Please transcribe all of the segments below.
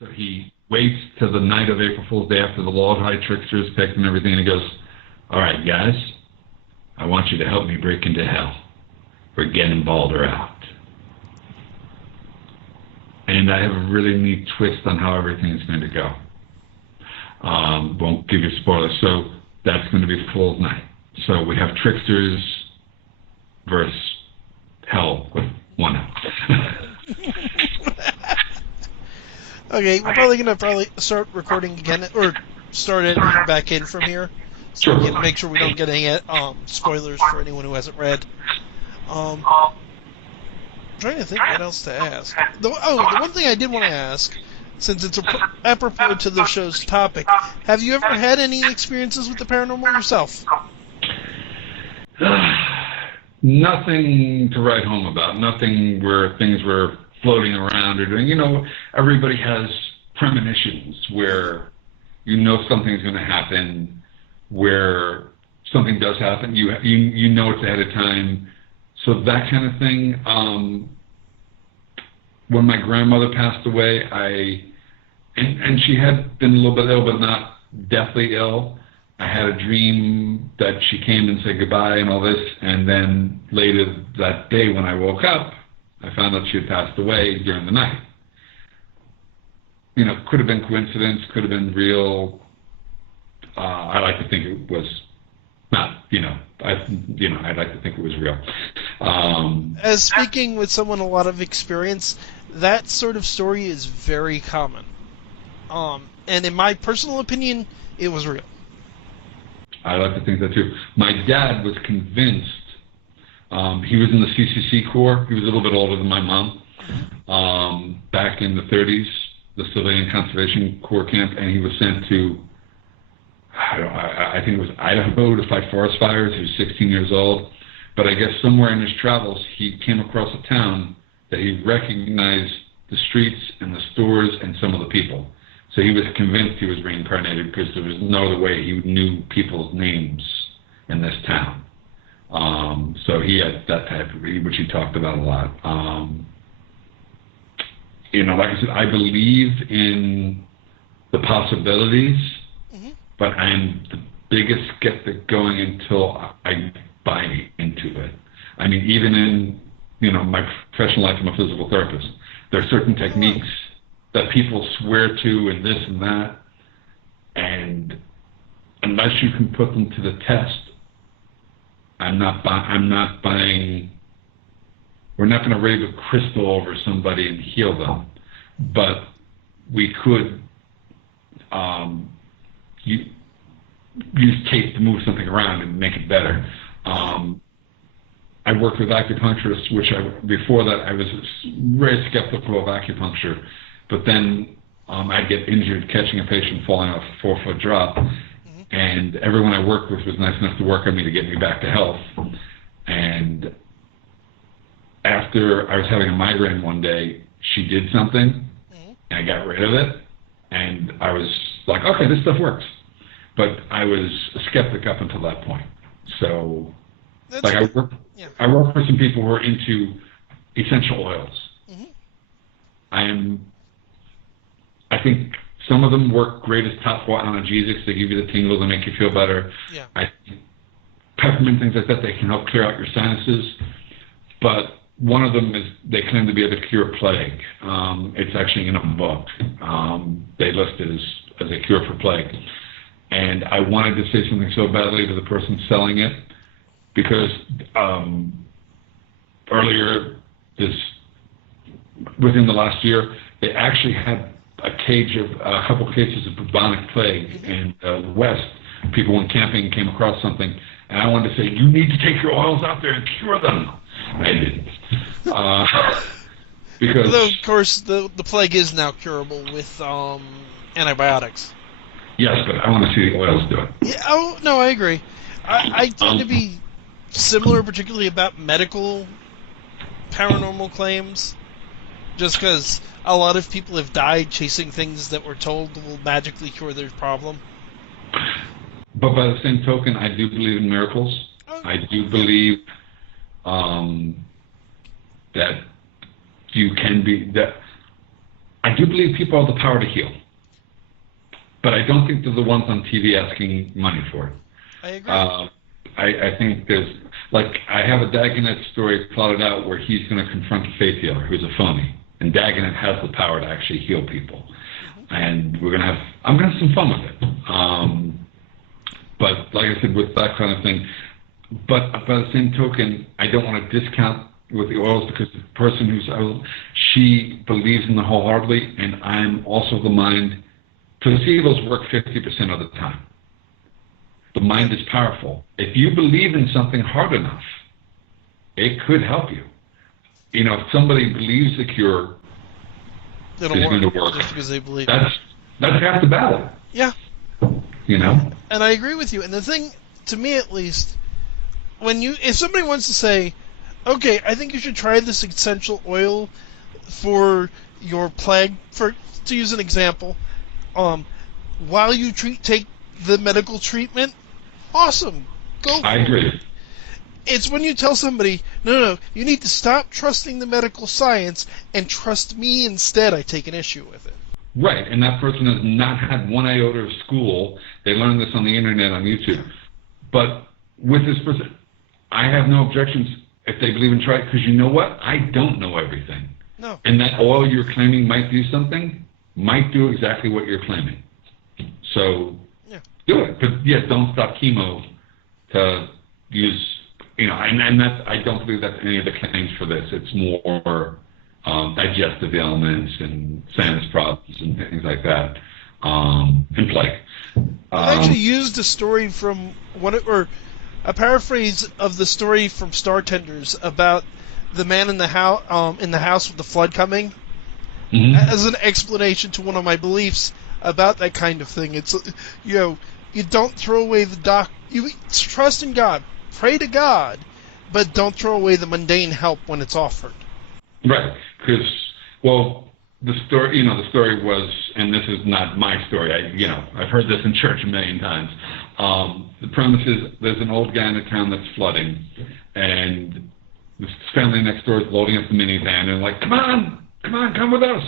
So he waits till the night of April Fool's Day after the Lord High Tricksters picked and everything, and he goes, all right, guys, I want you to help me break into hell. We're getting Balder out. And I have a really neat twist on how everything is going to go. Won't give you spoilers. So that's going to be Fool's Night. So we have Tricksters versus Hell with one L. Okay, we're probably going to start recording again, or start it back in from here. So we can make sure we don't get any spoilers for anyone who hasn't read. I'm trying to think what else to ask. The one thing I did want to ask, since it's apropos to the show's topic, have you ever had any experiences with the paranormal yourself? Nothing to write home about. Nothing where things were floating around or doing. You know, everybody has premonitions where you know something's going to happen, where something does happen. You know it's ahead of time. So that kind of thing. When my grandmother passed away, and she had been a little bit ill, but not deathly ill. I had a dream that she came and said goodbye and all this, and then later that day when I woke up, I found out she had passed away during the night. You know, could have been coincidence, could have been real. I like to think it was not. I'd like to think it was real. As speaking with someone a lot of experience, that sort of story is very common. And in my personal opinion, it was real. I like to think that too. My dad was convinced. He was in the CCC Corps. He was a little bit older than my mom. Back in the 30s, the Civilian Conservation Corps camp, and he was sent to, I think it was Idaho to fight forest fires. He was 16 years old. But I guess somewhere in his travels, he came across a town that he recognized the streets and the stores and some of the people. So he was convinced he was reincarnated because there was no other way he knew people's names in this town. So he had that type of, which he talked about a lot. Like I said, I believe in the possibilities, but I'm the biggest skeptic going until I buy into it. I mean, even in, my professional life, I'm a physical therapist. There are certain techniques that people swear to and this and that, and unless you can put them to the test, I'm not buying. We're not going to wave a crystal over somebody and heal them, but we could use tape to move something around and make it better. I worked with acupuncturists, before that I was very skeptical of acupuncture, but then I'd get injured catching a patient falling off a 4-foot drop, and everyone I worked with was nice enough to work on me to get me back to health. And after I was having a migraine one day, she did something, and I got rid of it, and I was like, okay, this stuff works. But I was a skeptic up until that point. So, I work for some people who are into essential oils. I think some of them work great as top analgesics. They give you the tingles and make you feel better. Yeah. Peppermint, things like that, they can help clear out your sinuses. But one of them is they claim to be able to cure plague. It's actually in a book. They list it as a cure for plague. And I wanted to say something so badly to the person selling it because earlier within the last year, they actually had a couple cases of bubonic plague in the West. People went camping and came across something, and I wanted to say, you need to take your oils out there and cure them. I didn't. Because although, of course, the plague is now curable with antibiotics. Yes, but I want to see the oils do it. Yeah, oh, no, I agree. I tend to be similar, particularly about medical paranormal claims, just because a lot of people have died chasing things that were told will magically cure their problem. But by the same token, I do believe in miracles. I do believe that you can be that. I do believe people have the power to heal, but I don't think they're the ones on TV asking money for it. I agree. I think there's, like, I have a Dagonet story plotted out where he's going to confront a faith healer who's a phony, and Dagonet has the power to actually heal people, and I'm going to have some fun with it. But like I said, with that kind of thing, but by the same token, I don't want to discount with the oils, because the person she believes in them wholeheartedly, and I'm also of the mind, placebos work 50% of the time. The mind is powerful. If you believe in something hard enough, it could help you. You know, if somebody believes the cure is going to work, just because they believe that's half the battle. Yeah. You know? And I agree with you. And the thing, to me at least, if somebody wants to say, okay, I think you should try this essential oil for your plague, to use an example, while you take the medical treatment, awesome, go for it. I agree. It's when you tell somebody, no, you need to stop trusting the medical science and trust me instead, I take an issue with it. Right, and that person has not had one iota of school. They learned this on the internet, on YouTube. But with this person, I have no objections if they believe in try it, because you know what? I don't know everything. No. And that oil you're claiming might do something, might do exactly what you're claiming. So do it. But yes, don't stop chemo to use, and that's, I don't believe that's any of the claims for this. It's more digestive ailments and sinus problems and things like that, and plague. I actually used a story from a paraphrase of the story from Star Tenders about the man in the house with the flood coming, as an explanation to one of my beliefs about that kind of thing. It's, you don't throw away you trust in God, pray to God, but don't throw away the mundane help when it's offered. Right, because, the story was, and this is not my story, I've heard this in church a million times. The premise is there's an old guy in a town that's flooding, and this family next door is loading up the minivan, and like, come on, come with us.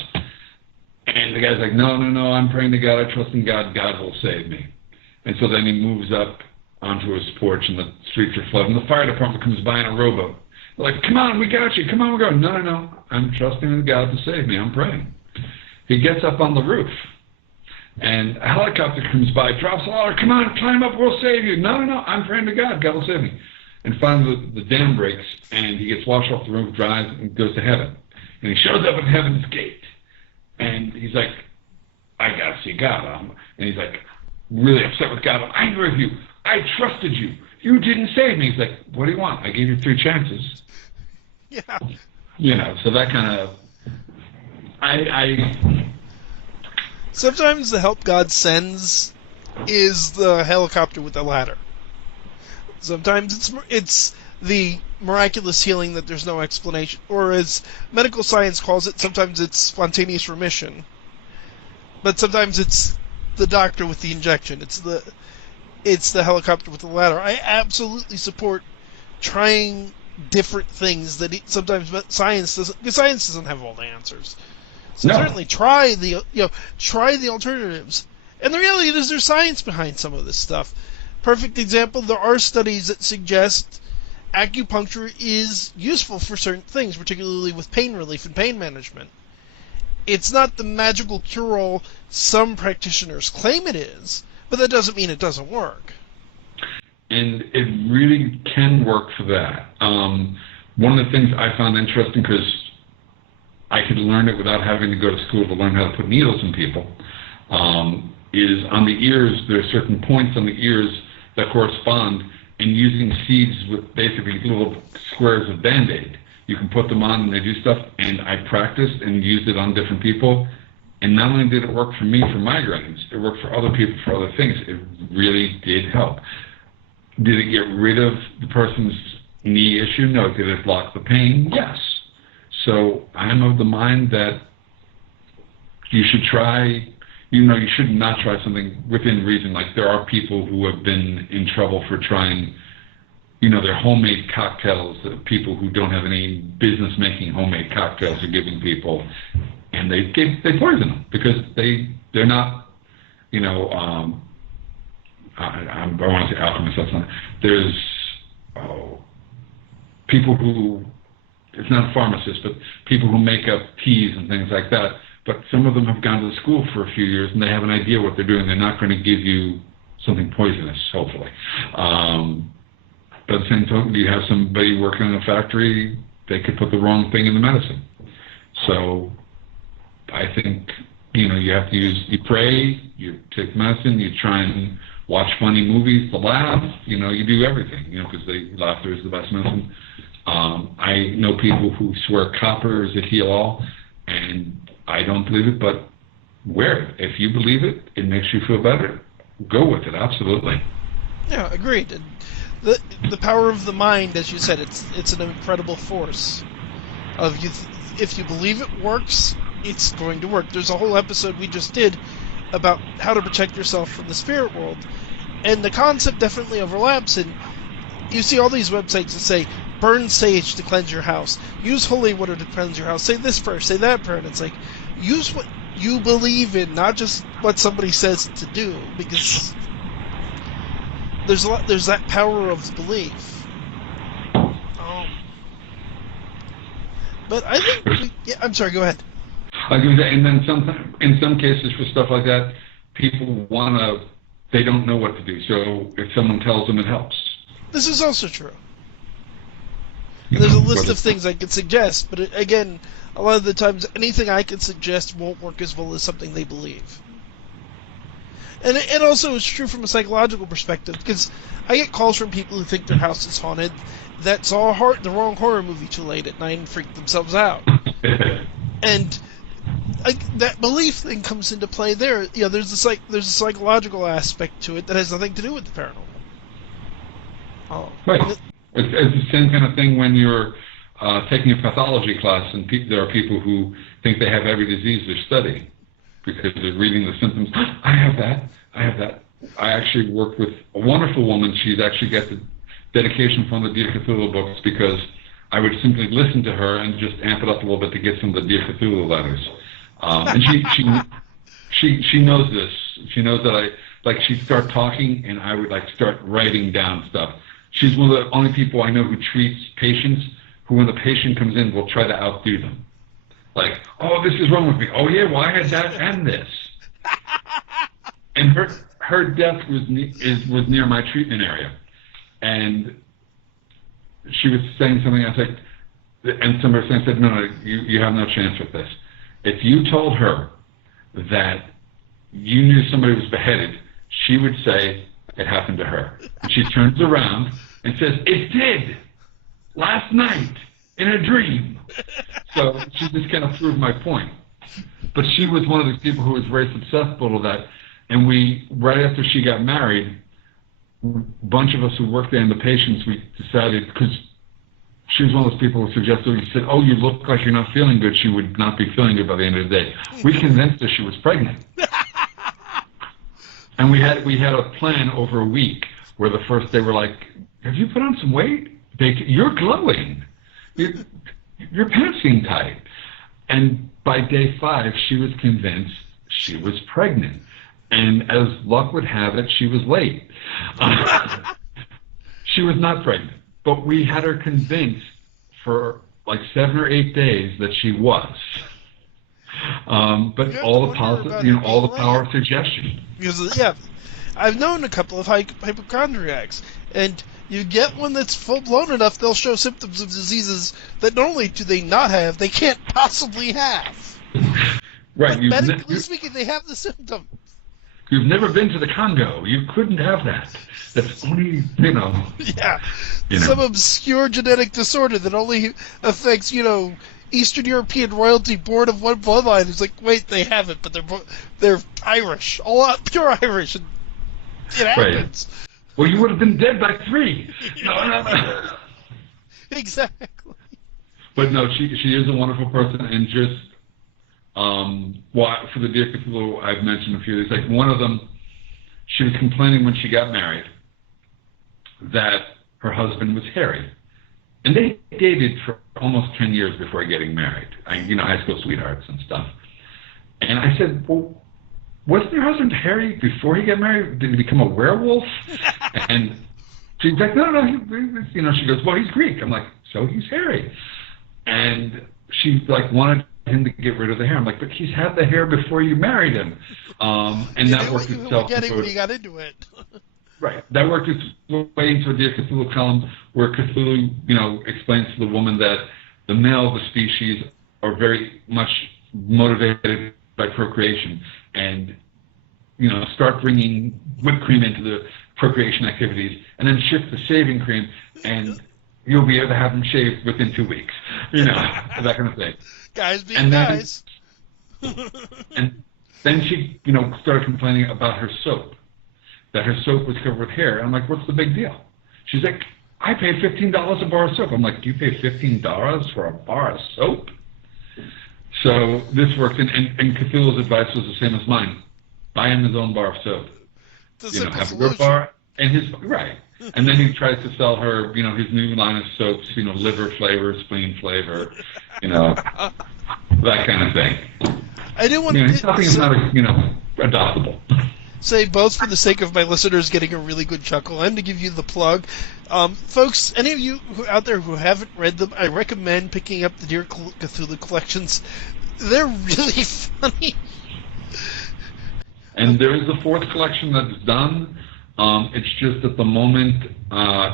And the guy's like, no, I'm praying to God, I trust in God, God will save me. And so then he moves up onto his porch, and the streets are flooding. The fire department comes by in a rowboat. They're like, come on, we got you, come on, we're going. No, I'm trusting in God to save me, I'm praying. He gets up on the roof, and a helicopter comes by, drops a ladder, come on, climb up, we'll save you. No, I'm praying to God, God will save me. And finally the dam breaks, and he gets washed off the roof, drives, and goes to heaven. And he shows up at heaven's gate, and he's like, I gotta see God. And he's like, really upset with God. I'm angry with you. I trusted you. You didn't save me. He's like, what do you want? I gave you 3 chances. Yeah. So that kind of, Sometimes the help God sends is the helicopter with the ladder. Sometimes it's the miraculous healing that there's no explanation, or as medical science calls it, sometimes it's spontaneous remission. But sometimes it's the doctor with the injection. It's the helicopter with the ladder. I absolutely support trying different things that sometimes science doesn't. Because science doesn't have all the answers. So certainly try the alternatives. And the reality is there's science behind some of this stuff. Perfect example, there are studies that suggest acupuncture is useful for certain things, particularly with pain relief and pain management. It's not the magical cure-all some practitioners claim it is, but that doesn't mean it doesn't work. And it really can work for that. One of the things I found interesting, because I could learn it without having to go to school to learn how to put needles in people, is on the ears, there are certain points on the ears that correspond, and using seeds with basically little squares of Band-Aid. You can put them on and they do stuff, and I practiced and used it on different people, and not only did it work for me for migraines, it worked for other people for other things. It really did help. Did it get rid of the person's knee issue? No. Did it block the pain? Yes. So I'm of the mind that you should try, you should not try something within reason. Like there are people who have been in trouble for trying, their homemade cocktails, people who don't have any business making homemade cocktails are giving people, and they poison them because they're not, I want to say alchemists, that's not, there's people who, it's not pharmacists, but people who make up teas and things like that. But some of them have gone to school for a few years and they have an idea what they're doing. They're not going to give you something poisonous, hopefully. But at the same time, you have somebody working in a factory, they could put the wrong thing in the medicine. So I think, you have to you pray, you take medicine, you try and watch funny movies to laugh, you do everything, because laughter is the best medicine. I know people who swear copper is a heal-all, and I don't believe it, but wear it. If you believe it, it makes you feel better, go with it, absolutely. Yeah, agreed. And the power of the mind, as you said, it's an incredible force. If you believe it works, it's going to work. There's a whole episode we just did about how to protect yourself from the spirit world, and the concept definitely overlaps. And you see all these websites that say, burn sage to cleanse your house, use holy water to cleanse your house, say this prayer, say that prayer, and it's like, use what you believe in, not just what somebody says to do, because there's that power of belief. But I think I'm sorry, go ahead. I was going to say, and then in some cases for stuff like that, people they don't know what to do, so if someone tells them, it helps. This is also true. There's a list of things I could suggest, but again, a lot of the times, anything I can suggest won't work as well as something they believe. And it also is true from a psychological perspective, because I get calls from people who think their house is haunted that saw the wrong horror movie too late at night and freaked themselves out. And that belief thing comes into play there. There's a psychological aspect to it that has nothing to do with the paranormal. Right. It's the same kind of thing when you're taking a pathology class and there are people who think they have every disease they're studying because they're reading the symptoms. I have that. I actually worked with a wonderful woman. She's actually got the dedication from the Dear Cthulhu books because I would simply listen to her and just amp it up a little bit to get some of the Dear Cthulhu letters. And she knows this. She knows that she'd start talking and I would start writing down stuff. She's one of the only people I know who treats patients who, when the patient comes in, will try to outdo them. Like, oh, this is wrong with me. Oh, yeah, well, I had that and this. And her desk was near my treatment area. And she was saying something, I said, and somebody said, no, you have no chance with this. If you told her that you knew somebody was beheaded, she would say it happened to her. And she turns around and says, it did, last night, in a dream. So she just kind of proved my point. But she was one of those people who was very susceptible to that. And right after she got married, a bunch of us who worked there and the patients, we decided, because she was one of those people who suggested, you said, oh, you look like you're not feeling good. She would not be feeling good by the end of the day. We convinced her she was pregnant. And we had a plan over a week where the first day we're like, have you put on some weight? You're glowing. Your pants seem tight. And by day 5, she was convinced she was pregnant. And as luck would have it, she was late. She was not pregnant. But we had her convinced for 7 or 8 days that she was. But all the positive, all the power of suggestion. Because, yeah, I've known a couple of hypochondriacs, and you get one that's full-blown enough, they'll show symptoms of diseases that not only do they not have, they can't possibly have. Right. But medically speaking, they have the symptoms. You've never been to the Congo. You couldn't have that. That's only, Yeah. Some obscure genetic disorder that only affects, Eastern European royalty born of one bloodline. It's like, wait, they have it, but they're Irish, pure Irish, and it happens. Well, you would have been dead by 3. No. Exactly. But no, she is a wonderful person, and just for the Dear Cthulhu, I've mentioned a few. It's like one of them. She was complaining when she got married that her husband was hairy, and they dated for almost 10 years before getting married. High school sweethearts and stuff. And I said, well, wasn't your husband hairy before he got married? Did he become a werewolf? And she's like, no. She goes, well, he's Greek. I'm like, so he's hairy. And she wanted him to get rid of the hair. I'm like, but he's had the hair before you married him. And that worked itself. When you got into it. Right. That worked its way into a Dear Cthulhu column where Cthulhu, explains to the woman that the male of the species are very much motivated by procreation, and start bringing whipped cream into the procreation activities, and then shift the shaving cream, and you'll be able to have them shaved within 2 weeks. That kind of thing. Guys being guys. And then she, started complaining about her soap, that her soap was covered with hair. I'm like, what's the big deal? She's like, I pay $15 a bar of soap. I'm like, do you pay $15 for a bar of soap? So this worked, and Cthulhu's advice was the same as mine. Buy him his own bar of soap. Have a good bar, and right. And then he tries to sell her, his new line of soaps, liver flavor, spleen flavor, that kind of thing. I didn't want something's not, adoptable. Say, both for the sake of my listeners getting a really good chuckle and to give you the plug. Folks, any of you out there who haven't read them, I recommend picking up the Dear Cthulhu collections. They're really funny. And there is a 4th collection that's done. It's just at the moment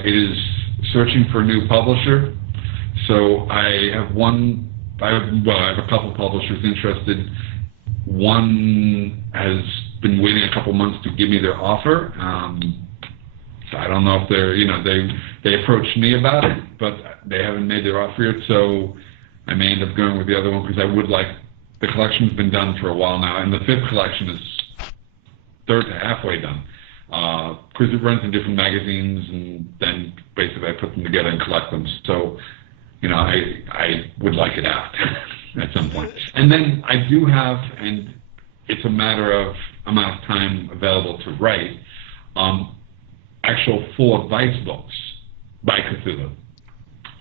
it is searching for a new publisher. So I have a couple publishers interested. One has been waiting a couple months to give me their offer. So I don't know if they're, they approached me about it, but they haven't made their offer yet. So I may end up going with the other one because I would like, the collection's been done for a while now, and the 5th collection is third to halfway done. Because it runs in different magazines, and then basically I put them together and collect them. So, I would like it out at some point. And then I do have, and it's a matter of amount of time available to write, actual full advice books by Cthulhu,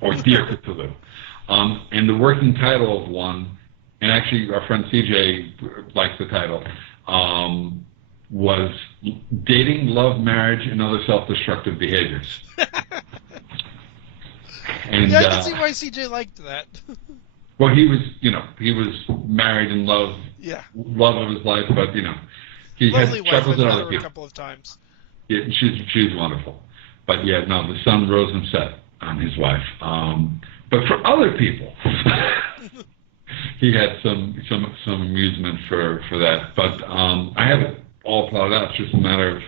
or Dear Cthulhu. And the working title of one, and actually our friend CJ likes the title, was Dating, Love, Marriage, and Other Self-Destructive Behaviors. And, I can see why CJ liked that. Well, he was married and love of his life, but, he had troubles with other people. A couple of times. Yeah, she's wonderful. But, the sun rose and set on his wife. But for other people, he had some amusement for that. But I have it all plotted out. It's just a matter of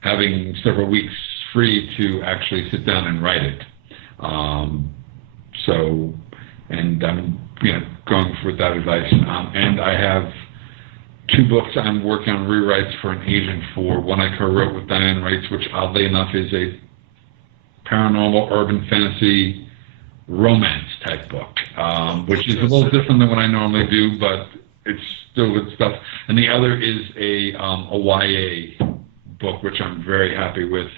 having several weeks free to actually sit down and write it. And I'm going with that advice. And I have 2 books I'm working on rewrites for an agent for. One I co-wrote with Diane Wrights, which oddly enough is a paranormal urban fantasy romance type book, which is a little different than what I normally do, but it's still good stuff. And the other is a YA book, which I'm very happy with,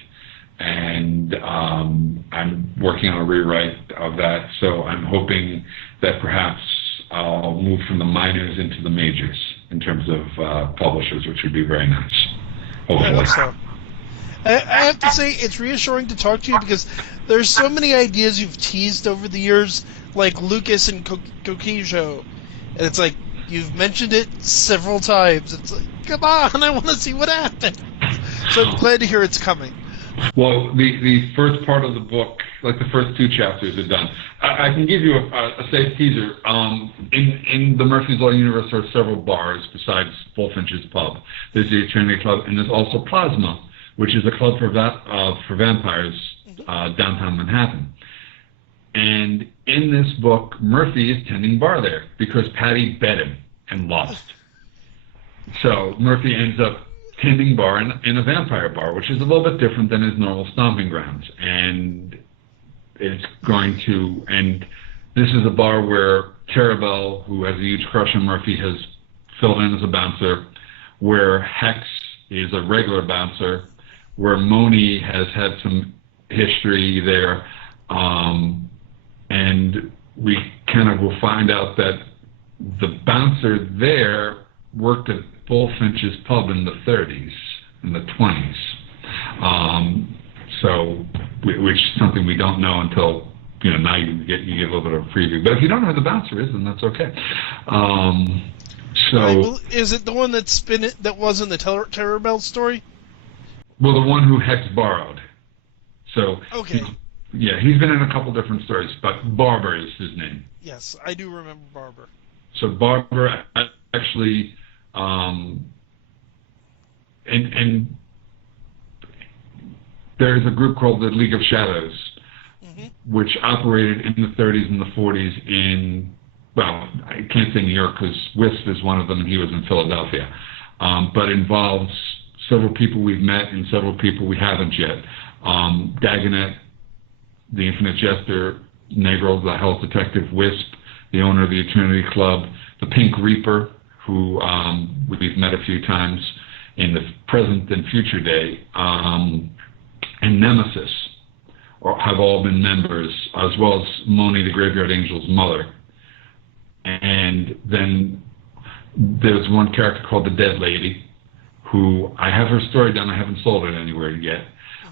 and I'm working on a rewrite of that. So I'm hoping that perhaps I'll move from the minors into the majors in terms of publishers, which would be very nice. Hopefully. I hope so. I have to say, it's reassuring to talk to you because there's so many ideas you've teased over the years, like Lucas and Kokijo, and it's like, you've mentioned it several times. It's like, come on, I want to see what happens. So I'm glad to hear it's coming. Well, the first part of the book, like the first 2 chapters are done. I can give you a safe teaser. In the Murphy's Law universe there are several bars besides Bullfinch's Pub. There's the Eternity Club, and there's also Plasma, which is a club for vampires downtown Manhattan. And in this book, Murphy is tending bar there because Patty bet him and lost. So Murphy ends up tending bar in a vampire bar, which is a little bit different than his normal stomping grounds. And this is a bar where Terabelle, who has a huge crush on Murphy, has filled in as a bouncer, where Hex is a regular bouncer, where Moni has had some history there, and we kind of will find out that the bouncer there worked at Bullfinch's pub in the 30s, in the 20s. Which is something we don't know until, now you get a little bit of a preview. But if you don't know who the bouncer is, then that's okay. Is it the one that was in the Terabelle story? Well, the one who Hex borrowed. So okay. He's been in a couple different stories, but Barber is his name. Yes, I do remember Barber. So Barber actually, and there's a group called the League of Shadows, which operated in the 30s and the 40s in, well, I can't say New York because Wisp is one of them and he was in Philadelphia, but involves several people we've met and several people we haven't yet. Dagonet, the Infinite Jester, Negro, the Health Detective, Wisp, the owner of the Eternity Club, the Pink Reaper, who we've met a few times in the present and future day, and Nemesis, have all been members, as well as Moni, the Graveyard Angel's mother. And then there's one character called the Dead Lady, who I have her story done. I haven't sold it anywhere yet.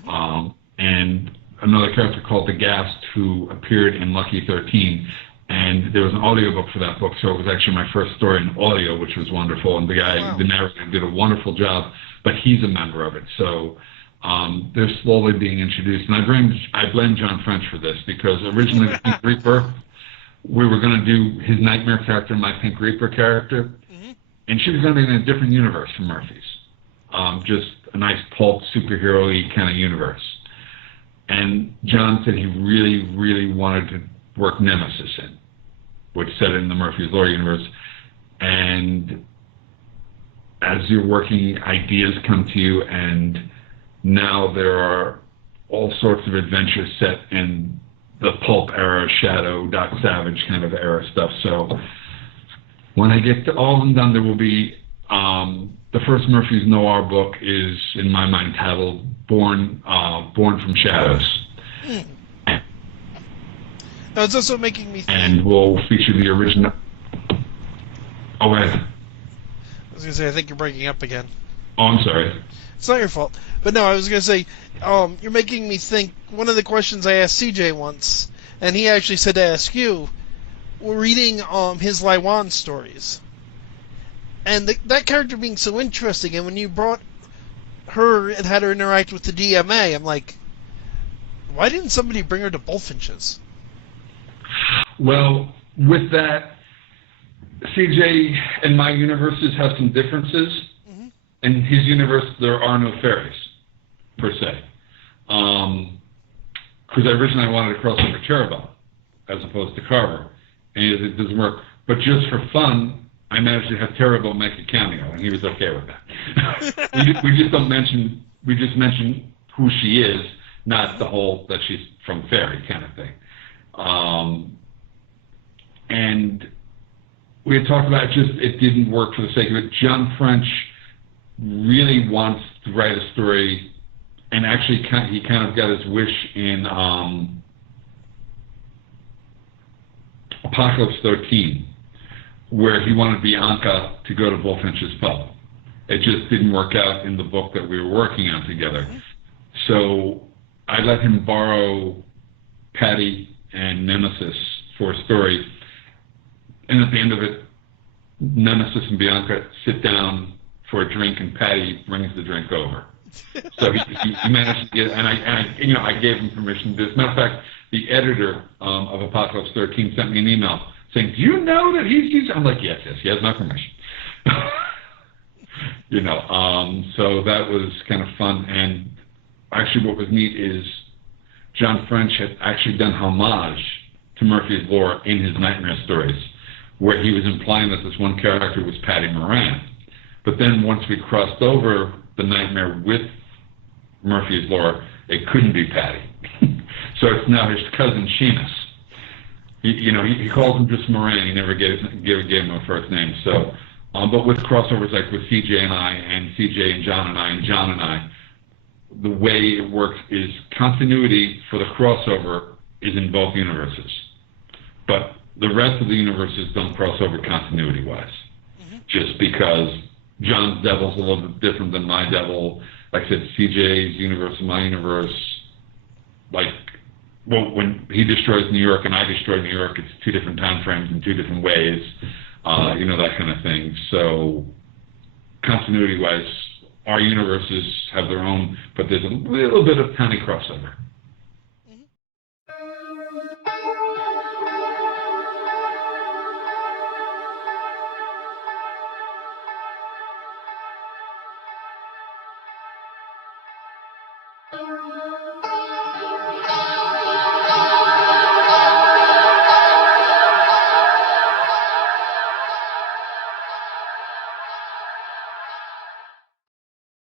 And another character called the Ghast, who appeared in Lucky 13. And there was an audiobook for that book, so it was actually my first story in audio, which was wonderful. And the guy, the narrator, did a wonderful job, but he's a member of it. So they're slowly being introduced. And I blame John French for this, because originally the Pink Reaper, we were going to do his Nightmare character and my Pink Reaper character, and she was going to be in a different universe from Murphy's. Just a nice pulp superhero-y kind of universe. And John said he really, really wanted to work Nemesis in, which set it in the Murphy's Law universe. And as you're working, ideas come to you, and now there are all sorts of adventures set in the pulp era, Shadow, Doc Savage kind of era stuff. So when I get to all of them done, there will be the first Murphy's Noir book is, in my mind, titled Born from Shadows. Now, it's also making me think... And we'll feature the original... Oh, wait. I was going to say, I think you're breaking up again. Oh, I'm sorry. It's not your fault. But no, I was going to say, you're making me think, one of the questions I asked CJ once, and he actually said to ask you, we're reading his Laiwan stories. And that character being so interesting, and when you brought her and had her interact with the DMA, I'm like, why didn't somebody bring her to Bullfinch's? Well, with that, CJ and my universes have some differences. In his universe, there are no fairies, per se. Because originally I wanted to cross over Terabelle, as opposed to Carver. And it doesn't work. But just for fun, I managed to have Terabelle make a cameo, and he was okay with that. we just mention who she is, not the whole that she's from fairy kind of thing. And we had talked about it didn't work for the sake of it. John French really wants to write a story, and actually he kind of got his wish in Apocalypse 13, where he wanted Bianca to go to Bullfinch's pub. It just didn't work out in the book that we were working on together. So I let him borrow Patty and Nemesis for a story, and at the end of it, Nemesis and Bianca sit down for a drink, and Patty brings the drink over. So he managed to get, and I gave him permission to do this. Matter of fact, the editor of Apocalypse 13 sent me an email saying, "Do you know that he's using?" I'm like, yes, he has my permission. So that was kind of fun. And actually, what was neat is John French had actually done homage to Murphy's lore in his Nightmare stories, where he was implying that this one character was Patty Moran. But then once we crossed over the Nightmare with Murphy's Law, it couldn't be Patty. So it's now his cousin Seamus. He calls him just Moran. He never gave him a first name. So, but with crossovers like with CJ and I, and CJ and John and I, and John and I, the way it works is continuity for the crossover is in both universes, but the rest of the universes don't cross over continuity-wise. Just because John's devil's a little bit different than my devil. Like I said, CJ's universe and my universe, when he destroys New York and I destroy New York, it's two different time frames in two different ways, that kind of thing. So continuity-wise, our universes have their own, but there's a little bit of tiny crossover.